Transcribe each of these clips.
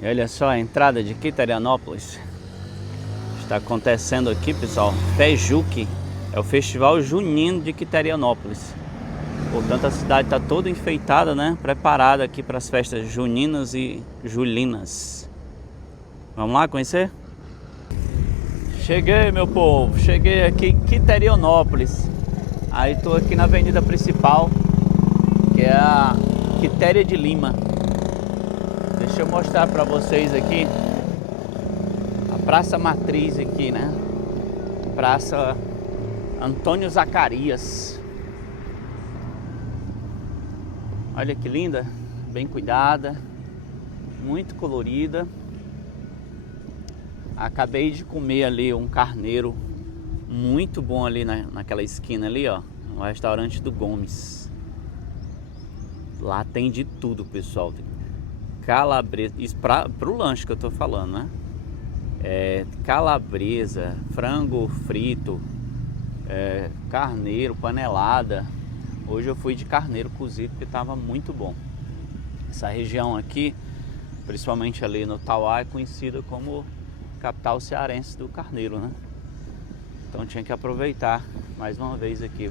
E olha só a entrada de Quiterianópolis. Está acontecendo aqui, pessoal, Fejuque, é o Festival Junino de Quiterianópolis. Portanto, a cidade está toda enfeitada, né? Preparada aqui para as festas juninas e julinas. Vamos lá conhecer? Cheguei, meu povo, cheguei aqui em Quiterianópolis. Aí estou aqui na avenida principal, que é a Quitéria de Lima. Deixa eu mostrar para vocês aqui a Praça Matriz aqui, né? Praça Antônio Zacarias. Olha que linda, bem cuidada, muito colorida. Acabei de comer ali um carneiro muito bom ali naquela esquina ali, ó, no restaurante do Gomes. Lá tem de tudo, pessoal. Calabresa, isso pro lanche que eu tô falando, né? Calabresa, frango frito, carneiro, panelada. Hoje eu fui de carneiro cozido porque estava muito bom. Essa região aqui, principalmente ali no Tauá, é conhecida como capital cearense do carneiro, né? Então tinha que aproveitar mais uma vez aqui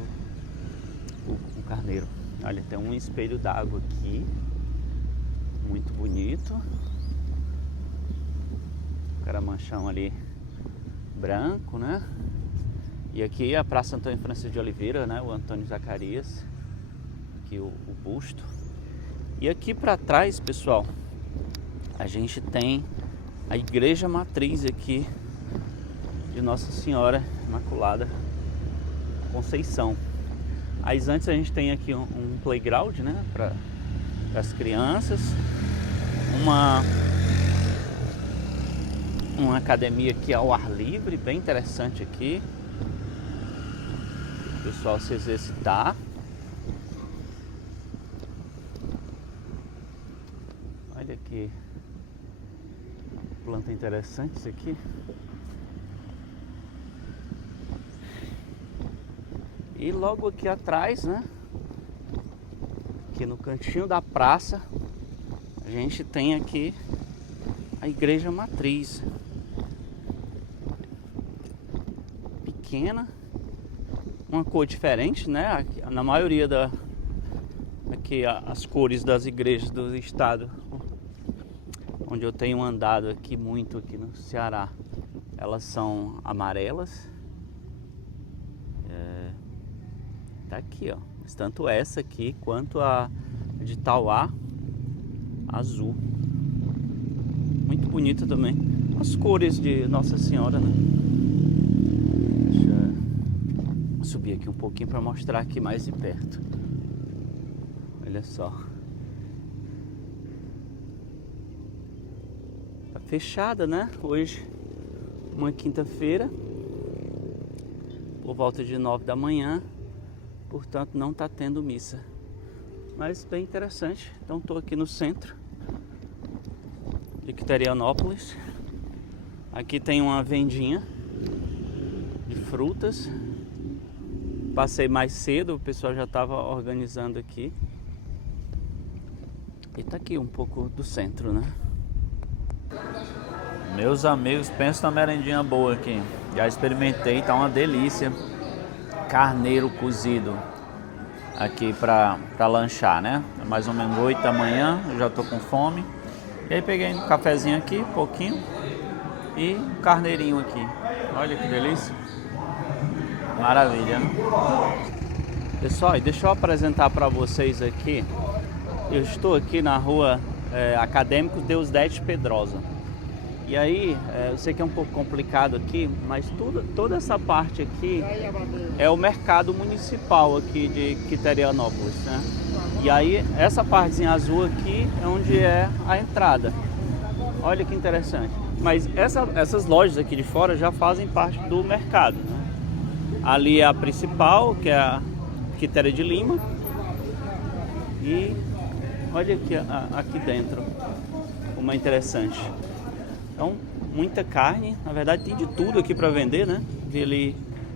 o carneiro. Olha, tem um espelho d'água aqui, muito bonito. O caramanchão ali branco, né? E aqui a Praça Antônio Francisco de Oliveira, né? O Antônio Zacarias, aqui o busto. E aqui para trás, pessoal, a gente tem a Igreja Matriz aqui de Nossa Senhora Imaculada Conceição. Aí antes a gente tem aqui um playground, né? Para as crianças, uma academia aqui ao ar livre, bem interessante aqui. O pessoal se exercitar. Olha que planta interessante isso aqui. E logo aqui atrás, né? Aqui no cantinho da praça, a gente tem aqui a Igreja Matriz. Pequena, uma cor diferente, né? Na maioria aqui as cores das igrejas do estado onde eu tenho andado aqui muito aqui no Ceará, elas são amarelas. Tá aqui, ó, tanto essa aqui quanto a de Tauá, azul. Muito bonita também. As cores de Nossa Senhora, né? Deixa eu subir aqui um pouquinho para mostrar aqui mais de perto. Olha só. Tá fechada, né? Hoje, uma quinta-feira, por volta de 9 da manhã. Portanto, não tá tendo missa. Mas bem interessante. Então, tô aqui no centro de Quiterianópolis. Aqui tem uma vendinha de frutas. Passei mais cedo, o pessoal já estava organizando aqui. E tá aqui um pouco do centro, né? Meus amigos, pensa na merendinha boa aqui. Já experimentei, tá uma delícia. Carneiro cozido aqui para lanchar, né? É mais ou menos 8 da manhã, eu já tô com fome. E aí peguei um cafezinho aqui, pouquinho, e um carneirinho aqui. Olha que delícia. Maravilha, né? Pessoal, deixa eu apresentar para vocês aqui. Eu estou aqui na rua Acadêmico Deusdedit Pedrosa. E aí, eu sei que é um pouco complicado aqui, mas toda essa parte aqui é o mercado municipal aqui de Quiterianópolis, né? E aí, essa partezinha azul aqui é onde é a entrada. Olha que interessante. Mas essas lojas aqui de fora já fazem parte do mercado, né? Ali é a principal, que é a Quitéria de Lima. E olha aqui dentro, como é interessante. Então, muita carne, na verdade tem de tudo aqui para vender, né? Vi ali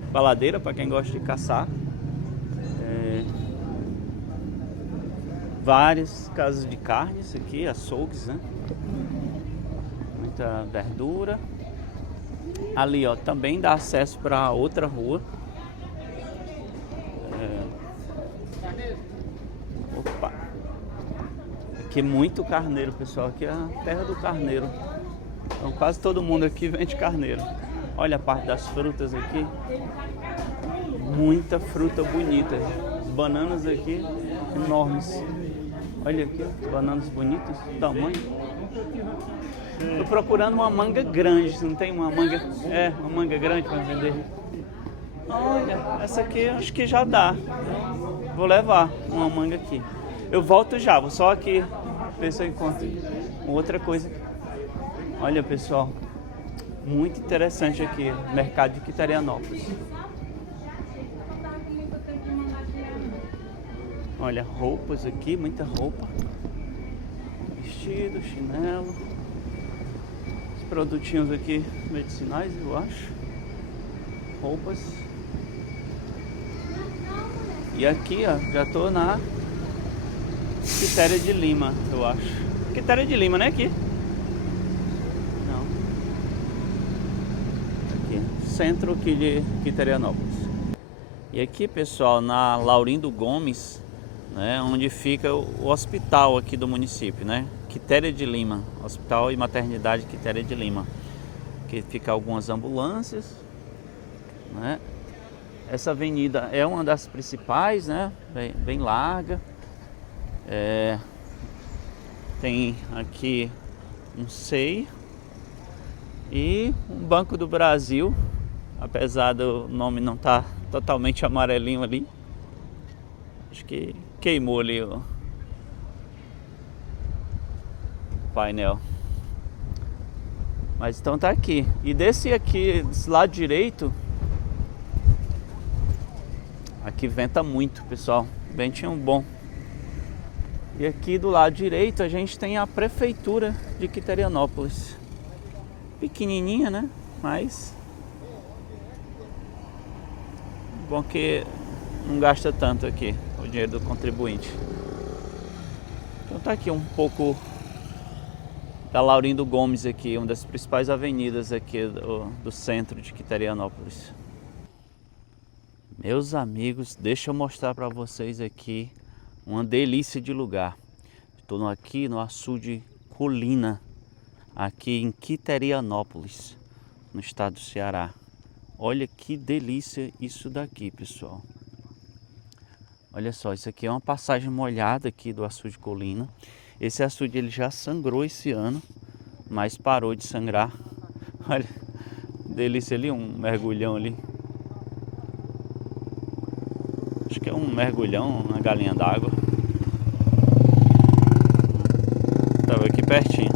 baladeira para quem gosta de caçar. Várias casas de carnes aqui, açougues, né? muita verdura. Ali, ó, também dá acesso para outra rua. Opa! Aqui é muito carneiro, pessoal. Aqui é a terra do carneiro. Então quase todo mundo aqui vende carneiro. Olha a parte das frutas aqui. Muita fruta bonita. As bananas aqui enormes. Olha aqui, bananas bonitas, tamanho. Tô procurando uma manga grande. Não tem uma manga? Uma manga grande para vender. Olha, essa aqui acho que já dá. Vou levar uma manga aqui. Eu volto já, vou só aqui ver se eu encontro outra coisa. Olha, pessoal, muito interessante aqui, mercado de Quiterianópolis. Olha, roupas aqui, muita roupa. Vestido, chinelo. Os produtinhos aqui medicinais, eu acho. Roupas. E aqui, ó, já tô na Quitéria de Lima, eu acho. Quitéria de Lima, né? Aqui. Não. Aqui, centro aqui de Quiterianópolis. E aqui, pessoal, na Laurindo Gomes, né, onde fica o hospital aqui do município, né? Quitéria de Lima, Hospital e Maternidade Quitéria de Lima. Aqui fica algumas ambulâncias, né? Essa avenida é uma das principais, né? Bem larga. Tem aqui um SEI e um Banco do Brasil, apesar do nome não estar totalmente amarelinho ali. Acho que queimou ali o painel. Mas então tá aqui. E desse lado direito, aqui venta muito, pessoal. Ventinho bom. E aqui do lado direito a gente tem a prefeitura de Quiterianópolis. Pequenininha, né? Mas bom que não gasta tanto aqui o dinheiro do contribuinte. Então tá aqui um pouco da Laurindo Gomes aqui, uma das principais avenidas aqui do centro de Quiterianópolis. Meus amigos, deixa eu mostrar para vocês aqui uma delícia de lugar. Estou aqui no açude Colina, aqui em Quiterianópolis, no estado do Ceará. Olha que delícia isso daqui, pessoal. Olha só, isso aqui é uma passagem molhada aqui do açude Colina. Esse açude ele já sangrou esse ano, mas parou de sangrar. Olha, delícia ali, um mergulhão ali. Acho que é um mergulhão, uma galinha d'água. Estava aqui pertinho.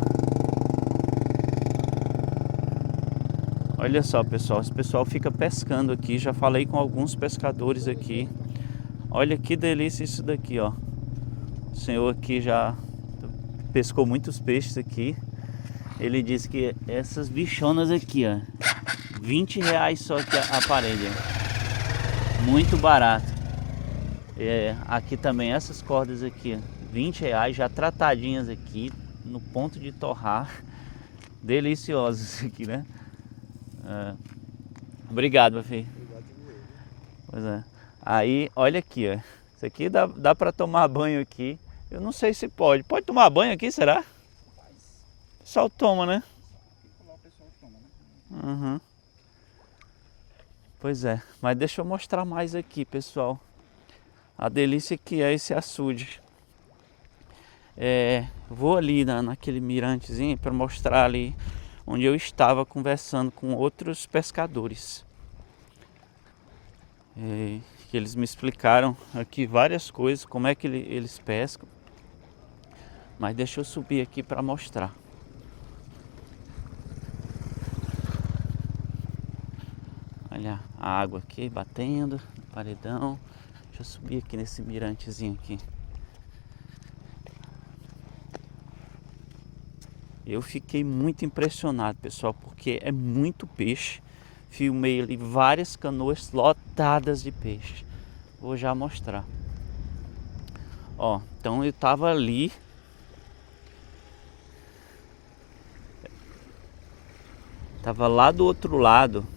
Olha só, pessoal, esse pessoal fica pescando aqui. Já falei com alguns pescadores aqui. Olha que delícia isso daqui, ó. O senhor aqui já pescou muitos peixes aqui. Ele disse que essas bichonas aqui, ó, R$20 só que a parede. Muito barato. Aqui também essas cordas aqui, R$20 já tratadinhas aqui no ponto de torrar. Deliciosas aqui, né? Obrigado, meu filho. Pois é. Aí, olha aqui, ó. Isso aqui dá para tomar banho aqui. Eu não sei se pode. Pode tomar banho aqui, será? O pessoal toma, né? Uhum. Pois é. Mas deixa eu mostrar mais aqui, pessoal. A delícia que é esse açude. Vou ali naquele mirantezinho para mostrar ali onde eu estava conversando com outros pescadores. Que eles me explicaram aqui várias coisas, como é que eles pescam. Mas deixa eu subir aqui para mostrar. Olha a água aqui batendo no paredão. Deixa eu subir aqui nesse mirantezinho aqui. Eu fiquei muito impressionado, pessoal, porque é muito peixe. Filmei ali várias canoas lotadas de peixe. Vou já mostrar. Ó, então eu tava ali. Tava lá do outro lado.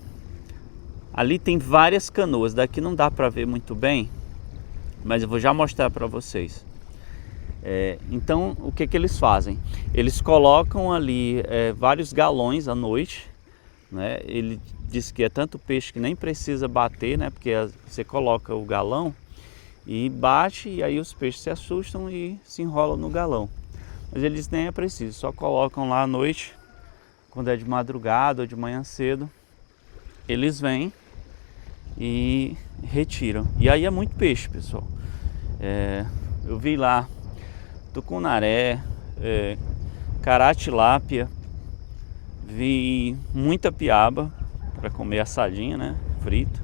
Ali tem várias canoas. Daqui não dá para ver muito bem, mas eu vou já mostrar para vocês. Então, o que eles fazem? Eles colocam ali vários galões à noite, né? Ele diz que é tanto peixe que nem precisa bater, né? Porque você coloca o galão e bate, e aí os peixes se assustam e se enrolam no galão. Mas eles nem é preciso, só colocam lá à noite, quando é de madrugada ou de manhã cedo, eles vêm e retiram. E aí é muito peixe, pessoal. Eu vi lá tucunaré, cará-tilápia, vi muita piaba para comer assadinha, né? Frito.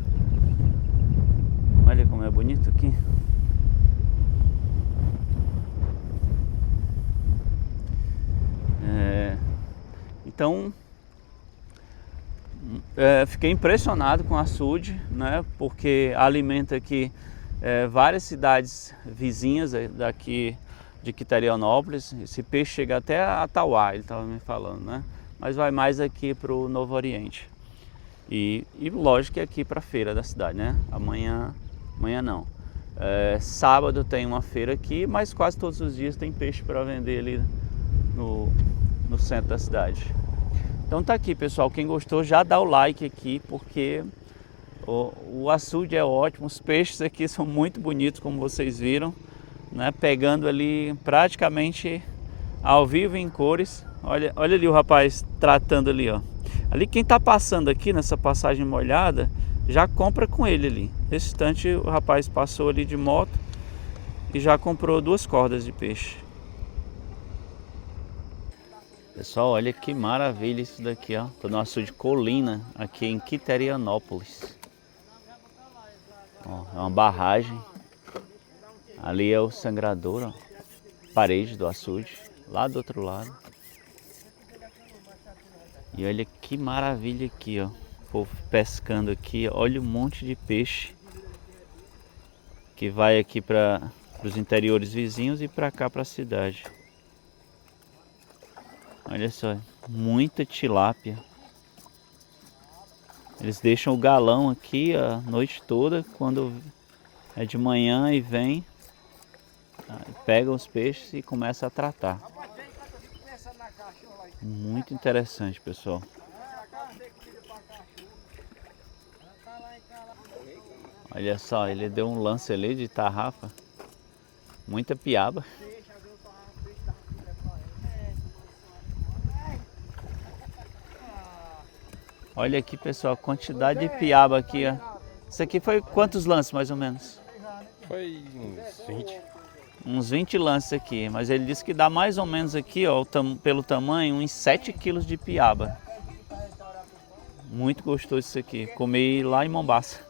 Olha como é bonito aqui. Então, fiquei impressionado com o açude, né? Porque alimenta aqui várias cidades vizinhas daqui de Quiterianópolis. Esse peixe chega até a Atauá, ele estava me falando, né? Mas vai mais aqui para o Novo Oriente. E lógico que é aqui para a feira da cidade, né? Amanhã não. Sábado tem uma feira aqui, mas quase todos os dias tem peixe para vender ali no centro da cidade. Então tá aqui, pessoal. Quem gostou já dá o like aqui, porque o açude é ótimo. Os peixes aqui são muito bonitos, como vocês viram, né? Pegando ali praticamente ao vivo em cores. Olha ali o rapaz tratando ali, ó. Ali quem tá passando aqui nessa passagem molhada já compra com ele ali. Nesse instante o rapaz passou ali de moto e já comprou 2 cordas de peixe. Pessoal, olha que maravilha isso daqui, ó. Tô no açude Colina, aqui em Quiterianópolis. Ó, é uma barragem. Ali é o sangrador, ó. Parede do açude, lá do outro lado. E olha que maravilha aqui, ó. O povo pescando aqui. Olha um monte de peixe que vai aqui para os interiores vizinhos e para cá, para a cidade. Olha só, muita tilápia. Eles deixam o galão aqui a noite toda, quando é de manhã e vem, pegam os peixes e começa a tratar. Muito interessante, pessoal. Olha só, ele deu um lance ali de tarrafa. Muita piaba. Olha aqui, pessoal, a quantidade de piaba aqui, ó. Isso aqui foi quantos lances, mais ou menos? Foi uns 20. Uns 20 lances aqui, mas ele disse que dá mais ou menos aqui, ó, pelo tamanho, uns 7 quilos de piaba. Muito gostoso isso aqui. Comi lá em Mombaça.